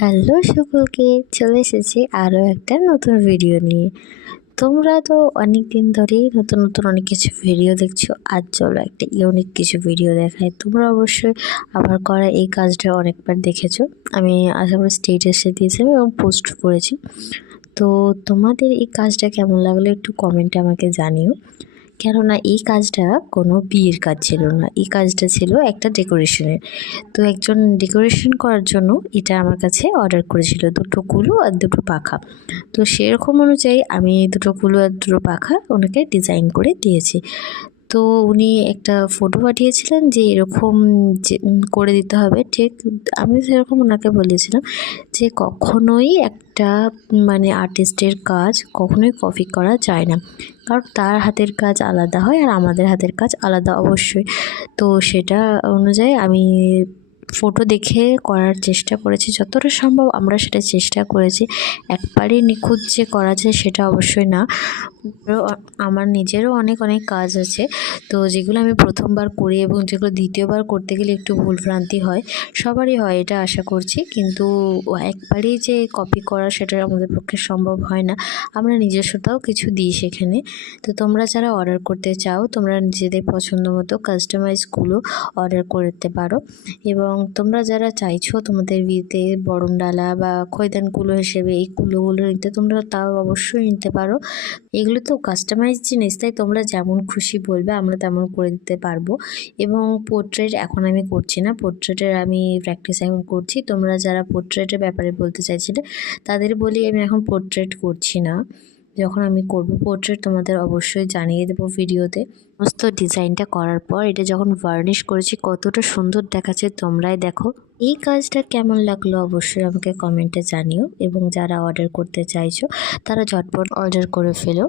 Hello সকলকে, চলে এসেছি আরও একটা নতুন ভিডিও নিয়ে। তোমরা তো অনেক দিন ধরেই নতুন নতুন অনেক কিছু ভিডিও দেখছো, আজ চলো একটা ইউনিক কিছু ভিডিও দেখায়। তোমরা অবশ্যই আমার করা এই কাজটা অনেকবার দেখেছো, আমি আশা করি স্টেটাসে দিয়েছিলাম এবং পোস্ট করেছি। তো তোমাদের এই কাজটা কেমন লাগলো একটু কমেন্টে আমাকে জানিও। কেননা এই কাজটা কোনো বিয়ের কাজ ছিল না, এই কাজটা ছিল একটা ডেকোরেশনের। তো একজন ডেকোরেশন করার জন্য এটা আমার কাছে অর্ডার করেছিল, দুটো কুলো আর দুটো পাখা। তো সেরকম অনুযায়ী আমি দুটো কুলো আর দুটো পাখা ওনাকে ডিজাইন করে দিয়েছি। তো উনি একটা ফটো পাঠিয়েছিলেন যে এরকম যে করে দিতে হবে, ঠিক আমি সেরকম ওনাকে বলেছিলাম যে কখনোই একটা আর্টিস্টের কাজ কখনোই কপি করা যায় না, কারণ তার হাতের কাজ আলাদা হয় আর আমাদের হাতের কাজ আলাদা অবশ্যই। তো সেটা অনুযায়ী আমি ফটো দেখে করার চেষ্টা করেছি, যতটা সম্ভব আমরা সেটা চেষ্টা করেছি। একবারে নিখুঁত যে করা যায় সেটা অবশ্যই না। আমার নিজেরও অনেক অনেক কাজ আছে, তো যেগুলো আমি প্রথমবার করি এবং যেগুলো দ্বিতীয়বার করতে গেলে একটু ভুলভ্রান্তি হয়, সবারই হয় এটা আশা করছি। কিন্তু একবারেই যে কপি করা সেটা আমাদের পক্ষে সম্ভব হয় না, আমরা নিজস্বতাও কিছু দিই সেখানে। তো তোমরা যারা অর্ডার করতে চাও তোমরা নিজেদের পছন্দ মতো কাস্টমাইজগুলো অর্ডার করতে পারো। এবং তোমরা যারা চাইছো তোমাদের বিয়েতে বরণডালা বা খৈদানকুলো হিসেবে এই কুলোগুলো নিতে, তোমরা তাও অবশ্যই নিতে পারো। এগুলো তো কাস্টমাইজ জিনিস, তাই তোমরা যেমন খুশি বলবে আমরা তেমন করে দিতে পারবো। এবং পোর্ট্রেট এখন আমি করছি না, পোর্ট্রেটের আমি প্র্যাকটিস এখন করছি। তোমরা যারা পোর্ট্রেটের ব্যাপারে বলতে চাইছিলে তাদের বলি আমি এখন পোর্ট্রেট করছি না, যখন আমি করব পোর্ট্রেট তোমাদের অবশ্যই জানিয়ে দেবো ভিডিওতে। সমস্ত ডিজাইনটা করার পর এটা যখন ভার্নিশ করেছি কতটা সুন্দর দেখাচ্ছে তোমরাই দেখো। এই কাজটা কেমন লাগলো অবশ্যই আমাকে কমেন্টে জানিও, এবং যারা অর্ডার করতে চাইছো তারা ঝটপট অর্ডার করে ফেলো।